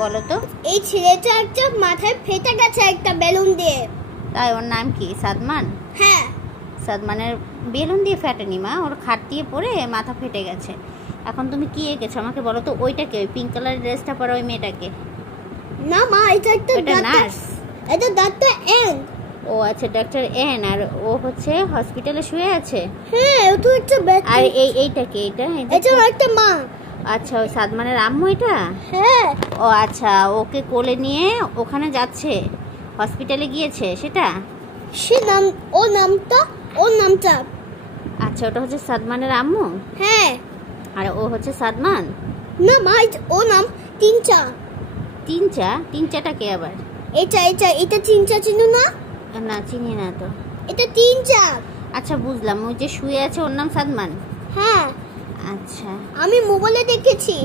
বলো তো। এই ছেলেটা একটা মাথায় ফেটে গেছে একটা বেলুন দিয়ে। তাই? ওর নাম কি? সাদমান? হ্যাঁ। সাদমানের বেলুন দিয়ে ফেটেনি মা, ওর খাট দিয়ে পড়ে মাথা ফেটে গেছে। এখন তুমি কি এঁকেছো আমাকে বলো তো? ওইটাকে, ওই পিঙ্ক কালারের ড্রেসটা পরা ওই মেয়েটাকে? না মা, এটা একটা নার্স। এটা ডাক্তার এন। ও আচ্ছা, ডাক্তার এন। আর ও হচ্ছে হসপিটালে শুয়ে আছে? হ্যাঁ, ও তো একটা আর এইটাকে? এটা একটা মা। আচ্ছা, ওই সাদমানের আম্মু এটা? হ্যাঁ। ও আচ্ছা, ওকে কোলে নিয়ে ওখানে যাচ্ছে, হসপিটালে গিয়েছে সেটা? সে নাম, ওর নামটা। আচ্ছা, ওটা হচ্ছে সাদমানের আম্মু? হ্যাঁ। আর ও হচ্ছে সাদমান? না মা, ও নাম তিনচা। তিনচাটা কে আবার? এটা তিনচা, চিনো না? না, চিনি না তো। এটা তিনচা। আচ্ছা, বুঝলাম। ওই যে শুয়ে আছে ওর নাম সাদমান? হ্যাঁ। আচ্ছা, আমি মোবাইলে দেখেছি।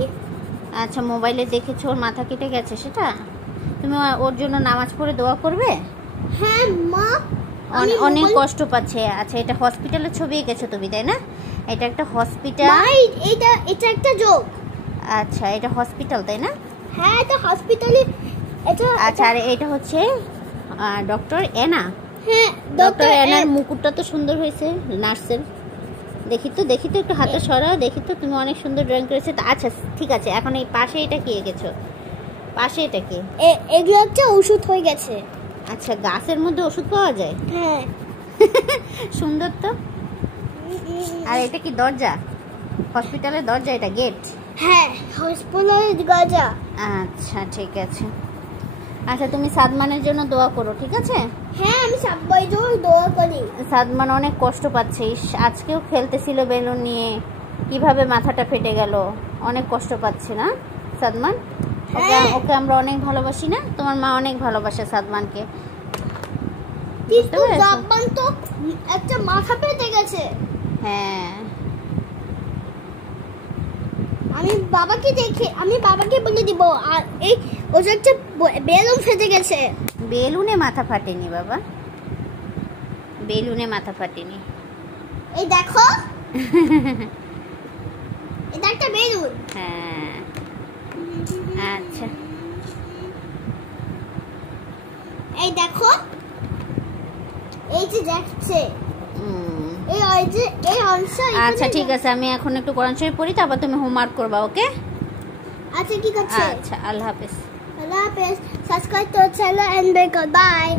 আচ্ছা, মোবাইলে দেখেছো ওর মাথা কেটে গেছে সেটা? তুমি ওর জন্য নামাজ পড়ে দোয়া করবে? হ্যাঁ মা। অনেক কষ্ট পাচ্ছে। আচ্ছা, এটা হসপিটালের ছবি এঁকেছো তুমি, তাই না? এটা একটা হসপিটাল। এটা একটা জোক। আচ্ছা, এটা হসপিটাল, তাই না? হ্যাঁ, এটা হসপিটালে। আচ্ছা, আর এটা হচ্ছে ডক্টর এনা? হ্যাঁ, ডক্টর এনার মুকুটটা তো সুন্দর হয়েছে নার্সের। দেখি তো একটু হাতে সরাও, দেখি তো। তুমি অনেক সুন্দর ড্রয়িং করেছো। আচ্ছা ঠিক আছে, এখন এই পাশে এটা কি এঁকেছো? পাশে এটা কি? এগুলো একটা ওষুধ হয়ে গেছে। আচ্ছা, গাছের মধ্যে ওষুধ পাওয়া যায়? হ্যাঁ। সুন্দর তো। আর এটা কি? দরজা? হসপিটালের দরজা? এটা গেট? হ্যাঁ, হসপিটালের দরজা। আচ্ছা ঠিক আছে। আচ্ছা, তুমি সাদমানের জন্য দোয়া করো, ঠিক আছে? হ্যাঁ, আমি সবাই জন্য দোয়া করি। সাদমান অনেক কষ্ট পাচ্ছে। আজকেও খেলতেছিল বেলুন নিয়ে, কিভাবে মাথাটা ফেটে গেল। অনেক কষ্ট পাচ্ছে না সাদমান? ওকে আমরা অনেক ভালোবাসি না? তোমার মা অনেক ভালোবাসে সাদমানকে। কিন্তু সাদমান তো একটা মাথা ফেটে গেছে। হ্যাঁ। আমি বাবাকে বলে দিব। আর এই ওটা একটা বেলুন ফেটে গেছে। বেলুনে মাথা ফাটেনি বাবা, বেলুনে মাথা ফাটেনি। এই দেখো। এটা একটা বেলুন। হ্যাঁ। আচ্ছা, এই দেখো, এই যে দেখছে এই অংশ। আচ্ছা ঠিক আছে, আমি এখন একটু কোরআন শরীফ পড়ি, তারপর তুমি হোমওয়ার্ক করবা, ওকে? আচ্ছা ঠিক আছে। আচ্ছা, আল্লাহ হাফেজ। আল্লাহ হাফেজ। Subscribe to our channel and bye.